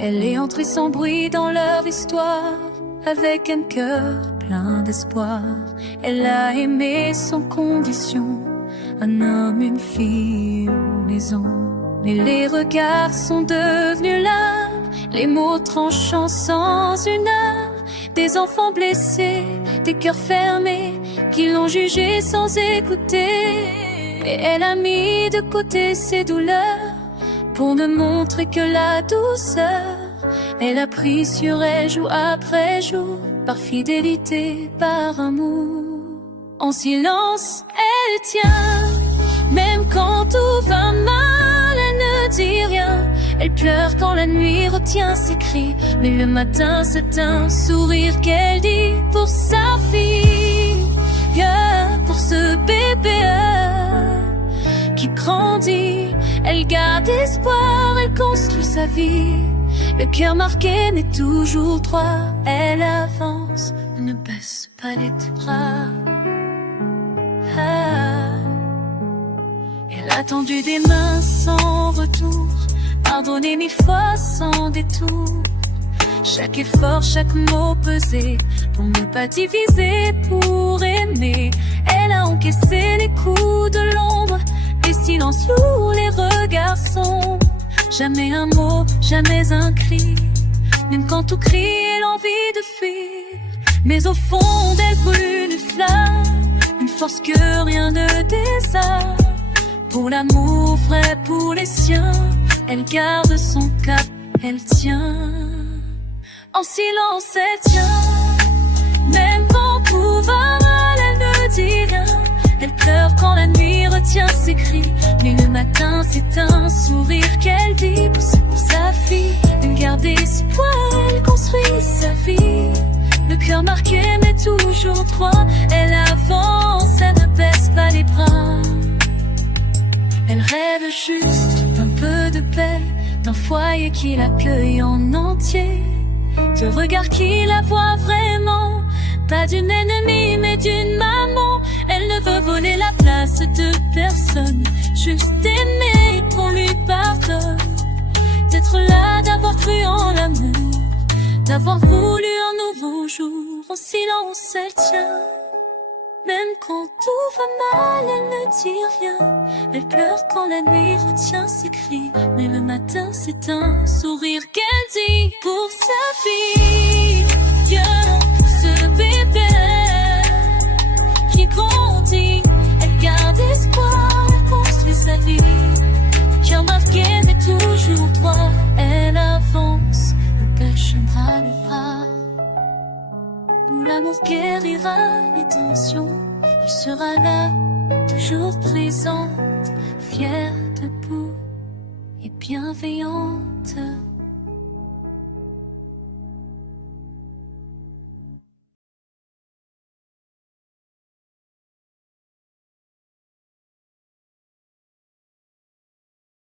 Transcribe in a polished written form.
Elle est entrée sans bruit dans leur histoire, avec un cœur plein d'espoir. Elle a aimé sans condition, un homme, une fille, une maison. Mais les regards sont devenus larmes, les mots tranchants sans une âme. Des enfants blessés, des cœurs fermés, qui l'ont jugé sans écouter. Et elle a mis de côté ses douleurs, pour ne montrer que la douceur. Elle a pris sur elle jour après jour, par fidélité, par amour. En silence, elle tient, même quand tout va mal, elle ne dit rien. Elle pleure quand la nuit retient ses cris, mais le matin c'est un sourire qu'elle dit pour sa fille, pour ce bébé qui grandit. Elle garde espoir, elle construit sa vie. Le cœur marqué n'est toujours droit. Elle avance, ne baisse pas les bras. Elle a tendu des mains sans retour, pardonné 1000 fois sans détour. Chaque effort, chaque mot pesé, pour ne pas diviser, pour aimer. Elle a encaissé les coups de l'ombre, les silences lourds, les regards sombres. Jamais un mot, jamais un cri, même quand tout crie et l'envie de fuir. Mais au fond d'elle brûle une flamme, une force que rien ne désarme. Pour l'amour vrai, pour les siens, elle garde son cap, elle tient. En silence elle tient, même quand tout va mal, elle ne dit rien. Elle pleure quand la nuit retient ses cris, mais le matin c'est un sourire qu'elle dit pour sa fille. Elle garde espoir, elle construit sa vie. Le cœur marqué mais toujours droit. Elle avance, elle ne baisse pas les bras. Elle rêve juste d'un peu de paix, d'un foyer qui l'accueille en entier, de regard qui la voit vraiment, pas d'une ennemie mais d'une maman. Elle ne veut voler la place de personne, juste aimer qu'on lui pardonne. D'être là, d'avoir cru en l'amour, d'avoir voulu un nouveau jour. En silence elle tient, même quand tout va mal, elle ne dit rien. Elle pleure quand la nuit retient ses cris, mais le matin c'est un sourire qu'elle dit pour sa fille. Ce bébé qui grandit, elle garde espoir, elle construit sa vie. Cœur marqué mais toujours droit. Elle avance, ne baissera les bras. Où l'amour guérira les tensions, elle sera là, toujours présente, fière, debout et bienveillante.